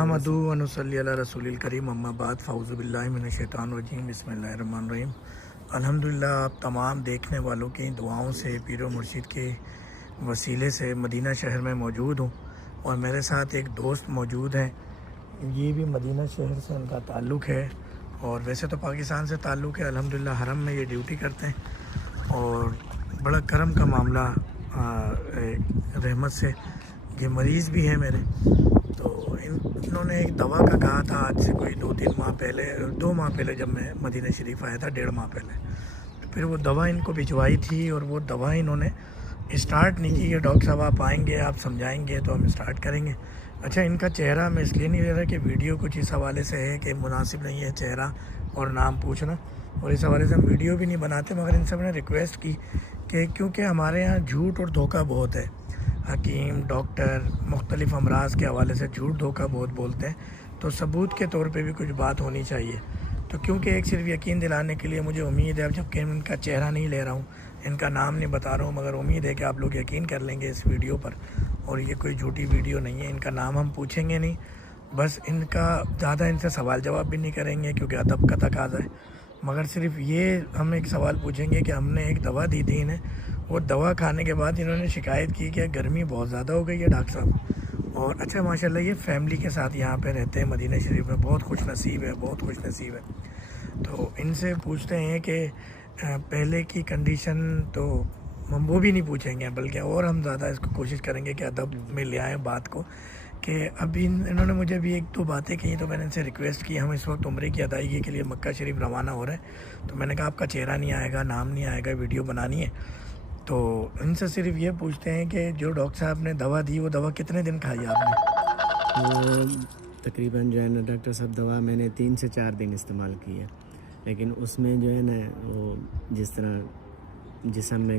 نحمدہ و نصلی علی رسول الکریم اما بعد فاعوذ باللہ من الشیطان الرجیم بسم اللہ الرحمن الرحیم۔ الحمدللہ آپ تمام دیکھنے والوں کی دعاؤں سے پیر و مرشد کے وسیلے سے مدینہ شہر میں موجود ہوں، اور میرے ساتھ ایک دوست موجود ہیں، یہ بھی مدینہ شہر سے ان کا تعلق ہے، اور ویسے تو پاکستان سے تعلق ہے۔ الحمدللہ حرم میں یہ ڈیوٹی کرتے ہیں، اور بڑا کرم کا معاملہ رحمت سے یہ مریض بھی ہیں میرے۔ تو انہوں نے ایک دوا کا کہا تھا آج سے کوئی 2 ماہ پہلے جب میں مدینہ شریف آیا تھا، 1.5 ماہ پہلے، پھر وہ دوا ان کو بھجوائی تھی، اور وہ دوا انہوں نے اسٹارٹ نہیں کی کہ ڈاکٹر صاحب آپ آئیں گے، آپ سمجھائیں گے تو ہم اسٹارٹ کریں گے۔ اچھا، ان کا چہرہ میں اس لیے نہیں لے رہا کہ ویڈیو کچھ اس حوالے سے ہے کہ مناسب نہیں ہے چہرہ اور نام پوچھنا، اور اس حوالے سے ہم ویڈیو بھی نہیں بناتے، مگر ان سے میں نے ریکویسٹ کی کہ کیونکہ ہمارے ہاں جھوٹ اور دھوکہ بہت ہے، حکیم ڈاکٹر مختلف امراض کے حوالے سے جھوٹ دھوکہ بہت بولتے ہیں، تو ثبوت کے طور پہ بھی کچھ بات ہونی چاہیے۔ تو کیونکہ ایک صرف یقین دلانے کے لیے مجھے امید ہے، اب جب کہ ان کا چہرہ نہیں لے رہا ہوں، ان کا نام نہیں بتا رہا ہوں، مگر امید ہے کہ آپ لوگ یقین کر لیں گے اس ویڈیو پر، اور یہ کوئی جھوٹی ویڈیو نہیں ہے۔ ان کا نام ہم پوچھیں گے نہیں، بس ان کا زیادہ ان سے سوال جواب بھی نہیں کریں گے کیونکہ ادب کا تقاضا ہے، مگر صرف یہ ہم ایک سوال پوچھیں گے کہ ہم نے ایک دوا دی تھی انہیں، وہ دوا کھانے کے بعد انہوں نے شکایت کی کہ گرمی بہت زیادہ ہو گئی ہے ڈاکٹر صاحب، اور اچھا ماشاءاللہ یہ فیملی کے ساتھ یہاں پہ رہتے ہیں مدینہ شریف میں، بہت خوش نصیب ہے، بہت خوش نصیب ہے۔ تو ان سے پوچھتے ہیں کہ پہلے کی کنڈیشن تو ہم وہ بھی نہیں پوچھیں گے، بلکہ اور ہم زیادہ اس کو کوشش کریں گے کہ ادب میں لے آئیں بات کو، کہ ابھی انہوں نے مجھے بھی 1-2 باتیں کہیں، تو میں نے ان سے ریکویسٹ کی، ہم اس وقت عمرے کی ادائیگی کے لیے مکہ شریف روانہ ہو رہے ہیں، تو میں نے کہا آپ کا چہرہ نہیں آئے گا، نام نہیں آئے گا، ویڈیو بنانی ہے۔ تو ان سے صرف یہ پوچھتے ہیں کہ جو ڈاکٹر صاحب نے دوا دی، وہ دوا کتنے دن کھائی آپ نے؟ وہ تقریباً جو ہے نا ڈاکٹر صاحب دوا میں نے 3 سے 4 دن استعمال کی ہے، لیکن اس میں جو ہے نا وہ جس طرح جسم میں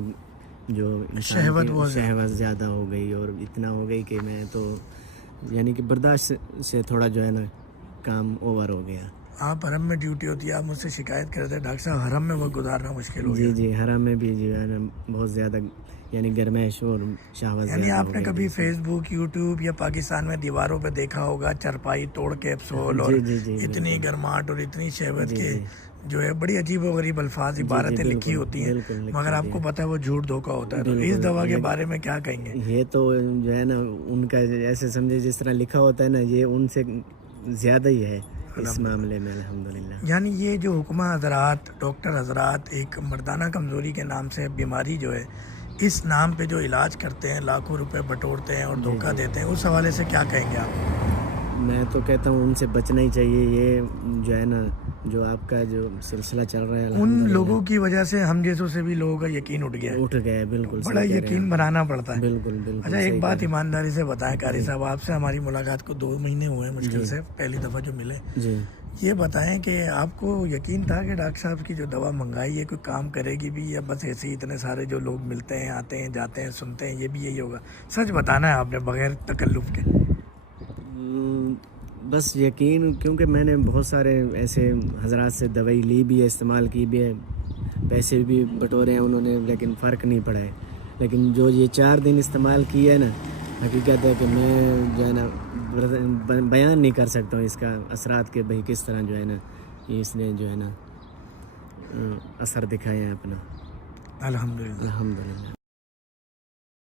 جو شہوت زیادہ ہو گئی، اور اتنا ہو گئی کہ میں تو یعنی کہ برداشت سے تھوڑا جو ہے نا کام اوور ہو گیا۔ آپ حرم میں ڈیوٹی ہوتی ہے، آپ مجھ سے شکایت کرتے ہیں ڈاکٹر صاحب حرم میں وقت گزارنا مشکل ہو گیا۔ جی حرم میں بھی جو ہے نا بہت زیادہ یعنی گرمائش اور شہوت زیادہ ہو گئی۔ یعنی آپ نے کبھی فیس بک، یوٹیوب یا پاکستان میں دیواروں پہ دیکھا ہوگا چرپائی توڑ کے اپسول، اور اتنی گرماہٹ اور اتنی شہوت کے جو ہے بڑی عجیب و غریب الفاظ عبارتیں لکھی ہوتی ہیں، مگر آپ کو پتہ ہے وہ جھوٹ دھوکہ ہوتا ہے۔ تو اس دوا کے بارے میں کیا کہیں گے؟ یہ تو جو ہے نا ان کا ایسے سمجھے جس طرح لکھا ہوتا ہے نا، یہ ان سے زیادہ ہی ہے اس معاملے میں الحمدللہ۔ یعنی یہ جو حکمہ حضرات، ڈاکٹر حضرات ایک مردانہ کمزوری کے نام سے بیماری جو ہے، اس نام پہ جو علاج کرتے ہیں، لاکھوں روپے بٹورتے ہیں اور دھوکہ دیتے ہیں، اس حوالے سے کیا کہیں گے آپ؟ میں تو کہتا ہوں ان سے بچنا ہی چاہیے۔ یہ جو ہے نا جو آپ کا جو سلسلہ چل رہا ہے، ان لوگوں کی وجہ سے ہم جیسوں سے بھی لوگوں کا یقین اٹھ گیا، بالکل بڑا یقین بنانا پڑتا ہے۔ بالکل اچھا، ایک بات ایمانداری سے بتائیں قاری صاحب، آپ سے ہماری ملاقات کو 2 مہینے ہوئے ہیں مشکل سے، پہلی دفعہ جو ملے، یہ بتائیں کہ آپ کو یقین تھا کہ ڈاکٹر صاحب کی جو دوا منگائی ہے کوئی کام کرے گی بھی، یا بس ایسے ہی اتنے سارے جو لوگ ملتے ہیں، آتے ہیں، جاتے ہیں، سنتے ہیں، یہ بھی یہی ہوگا؟ سچ بتانا ہے آپ نے بغیر تکلف کے۔ بس یقین، کیونکہ میں نے بہت سارے ایسے حضرات سے دوائی لی بھی ہے، استعمال کی بھی ہے، پیسے بھی بٹورے ہیں انہوں نے، لیکن فرق نہیں پڑا ہے۔ لیکن جو یہ 4 دن استعمال کیا ہے نا، حقیقت ہے کہ میں جو ہے نا بیان نہیں کر سکتا ہوں اس کا اثرات کے بھئی کس طرح جو ہے نا اس نے جو ہے نا اثر دکھایا ہے اپنا۔ الحمدللہ۔